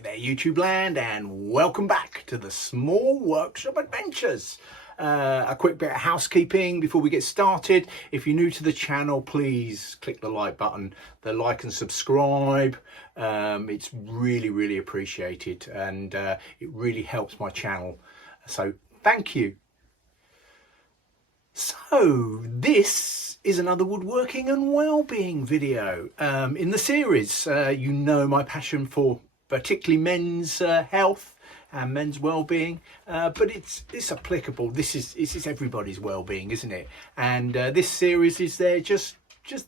there, YouTube land, and welcome back to the Small Workshop Adventures. A quick bit of housekeeping before we get started. If you're new to the channel, please click the like button, the like and subscribe. It's really appreciated, and it really helps my channel. So thank you. So this is another woodworking and well-being video in the series. You know my passion for particularly men's health and men's well-being, but it's applicable. This is everybody's well-being, isn't it? And this series is there just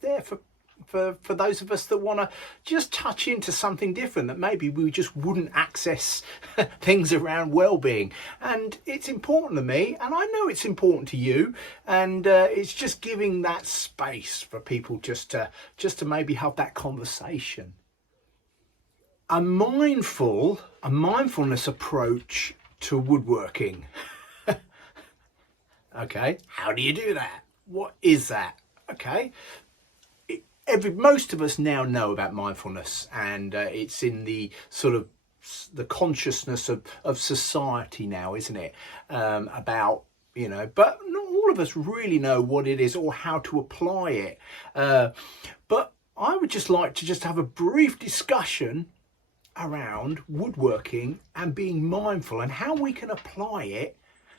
there for those of us that want to just touch into something different that maybe we just wouldn't access things around well-being. And it's important to me, and I know it's important to you, and it's just giving that space for people just to maybe have that conversation. A mindfulness approach to woodworking. Okay, how do you do that? What is that? Okay, most of us now know about mindfulness, and it's in the sort of the consciousness of society now, isn't it? About, you know, but not all of us really know what it is or how to apply it. But I would just like to just have a brief discussion around woodworking and being mindful and how we can apply it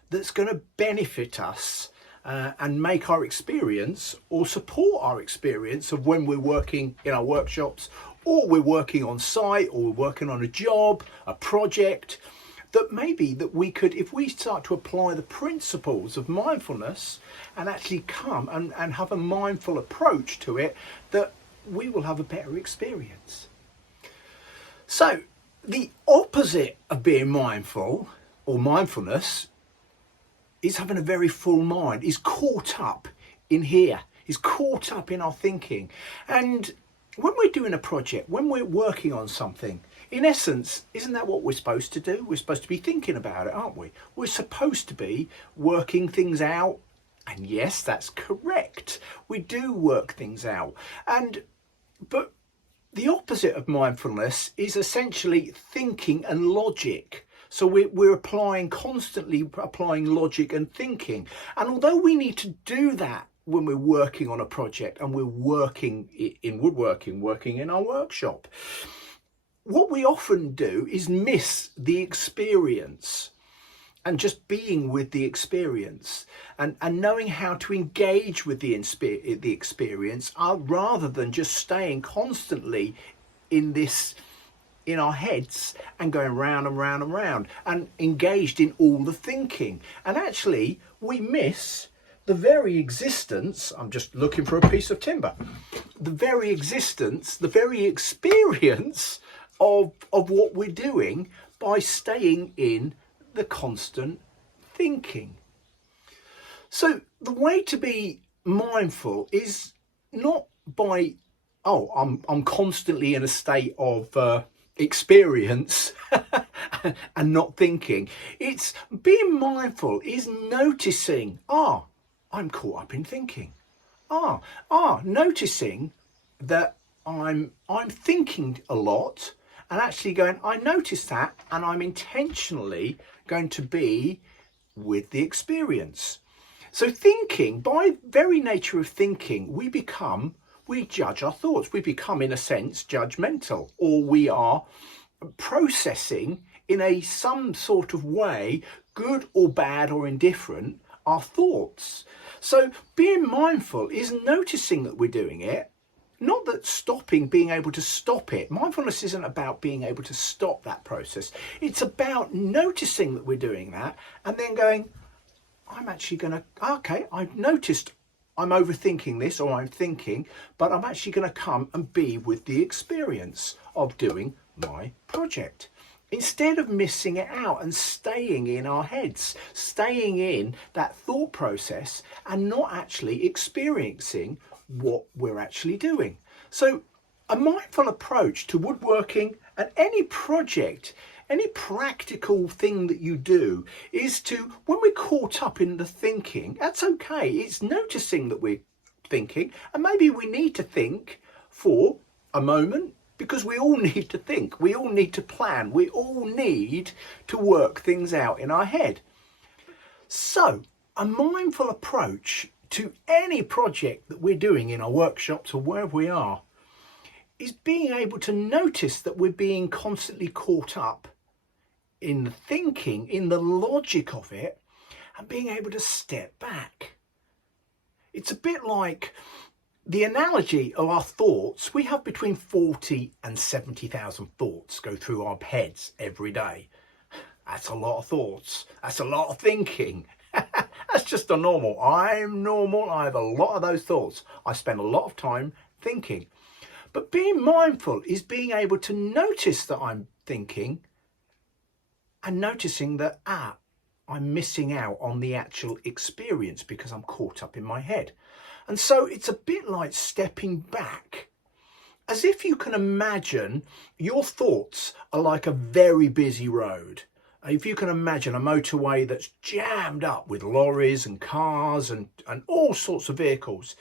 that's going to benefit us and make our experience or support our experience of when we're working in our workshops, or we're working on site, or we're working on a job, a project, that maybe that we could, if we start to apply the principles of mindfulness and actually come and have a mindful approach to it, that we will have a better experience. So the opposite of being mindful or mindfulness is having a very full mind, is caught up in here, is caught up in our thinking. And when we're doing a project, when we're working on something, in essence, isn't that what we're supposed to do? We're supposed to be thinking about it, aren't we? We're supposed to be working things out. And yes, that's correct. We do work things out. But the opposite of mindfulness is essentially thinking and logic. So we're constantly applying logic and thinking. And although we need to do that when we're working on a project and we're working in woodworking, working in our workshop, what we often do is miss the experience and just being with the experience and knowing how to engage with the experience rather than just staying constantly in our heads and going round and round and round and engaged in all the thinking. And actually we miss the very existence, I'm just looking for a piece of timber, the very existence, the very experience of what we're doing by staying in the constant thinking. So the way to be mindful is not by, I'm constantly in a state of experience and not thinking. It's being mindful is noticing, I'm caught up in thinking. Noticing that I'm thinking a lot, and actually going, I notice that, and I'm intentionally going to be with the experience. So thinking, by very nature of thinking, we judge our thoughts. We become, in a sense, judgmental, or we are processing in some sort of way, good or bad or indifferent, our thoughts. So being mindful is noticing that we're doing it, not that being able to stop it. Mindfulness isn't about being able to stop that process. It's about noticing that we're doing that and then going, I'm actually going to, okay, I've noticed I'm overthinking this, or I'm thinking, but I'm actually going to come and be with the experience of doing my project. Instead of missing it out and staying in our heads, staying in that thought process and not actually experiencing what we're actually doing. So a mindful approach to woodworking and any project, any practical thing that you do, is to, when we're caught up in the thinking, that's okay. It's noticing that we're thinking, and maybe we need to think for a moment because we all need to think, we all need to plan, we all need to work things out in our head. So a mindful approach to any project that we're doing in our workshops or wherever we are is being able to notice that we're being constantly caught up in the thinking, in the logic of it, and being able to step back. It's a bit like the analogy of our thoughts. We have between 40 and 70,000 thoughts go through our heads every day. That's a lot of thoughts. That's a lot of thinking. That's just a normal. I'm normal. I have a lot of those thoughts. I spend a lot of time thinking. But being mindful is being able to notice that I'm thinking and noticing that, I'm missing out on the actual experience because I'm caught up in my head. And so it's a bit like stepping back, as if you can imagine your thoughts are like a very busy road. If you can imagine a motorway that's jammed up with lorries and cars and all sorts of vehicles,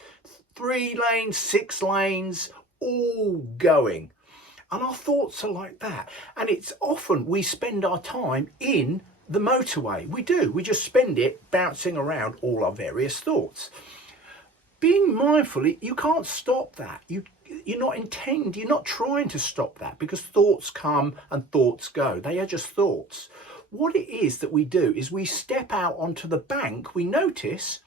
3 lanes, 6 lanes, all going. And our thoughts are like that. And it's often we spend our time in the motorway. We do. We just spend it bouncing around all our various thoughts. Being mindful, you can't stop that. You're not trying to stop that, because thoughts come and thoughts go. They are just thoughts. What it is that we do is we step out onto the bank, we notice,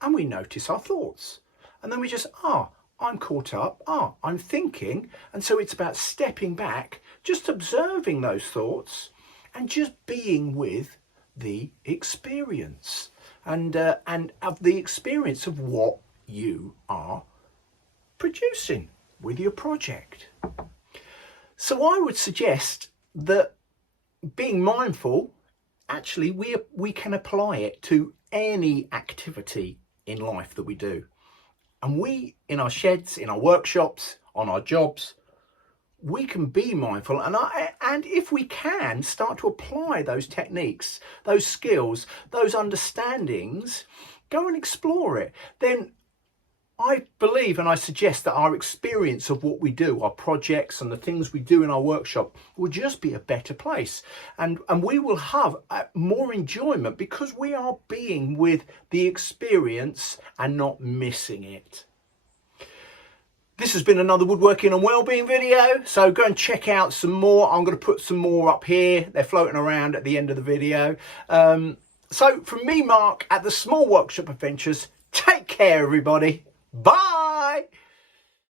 and we notice our thoughts. And then we just, I'm caught up, I'm thinking. And so it's about stepping back, just observing those thoughts and just being with the experience and of the experience of what you are producing with your project. So I would suggest that being mindful, actually we can apply it to any activity in life that we do. And we, in our sheds, in our workshops, on our jobs, we can be mindful. And if we can start to apply those techniques, those skills, those understandings, go and explore it, then I believe and I suggest that our experience of what we do, our projects and the things we do in our workshop, will just be a better place. And we will have more enjoyment because we are being with the experience and not missing it. This has been another Woodworking and Wellbeing video, so go and check out some more. I'm going to put some more up here. They're floating around at the end of the video. So from me, Mark, at the Small Workshop Adventures, take care, everybody. Bye!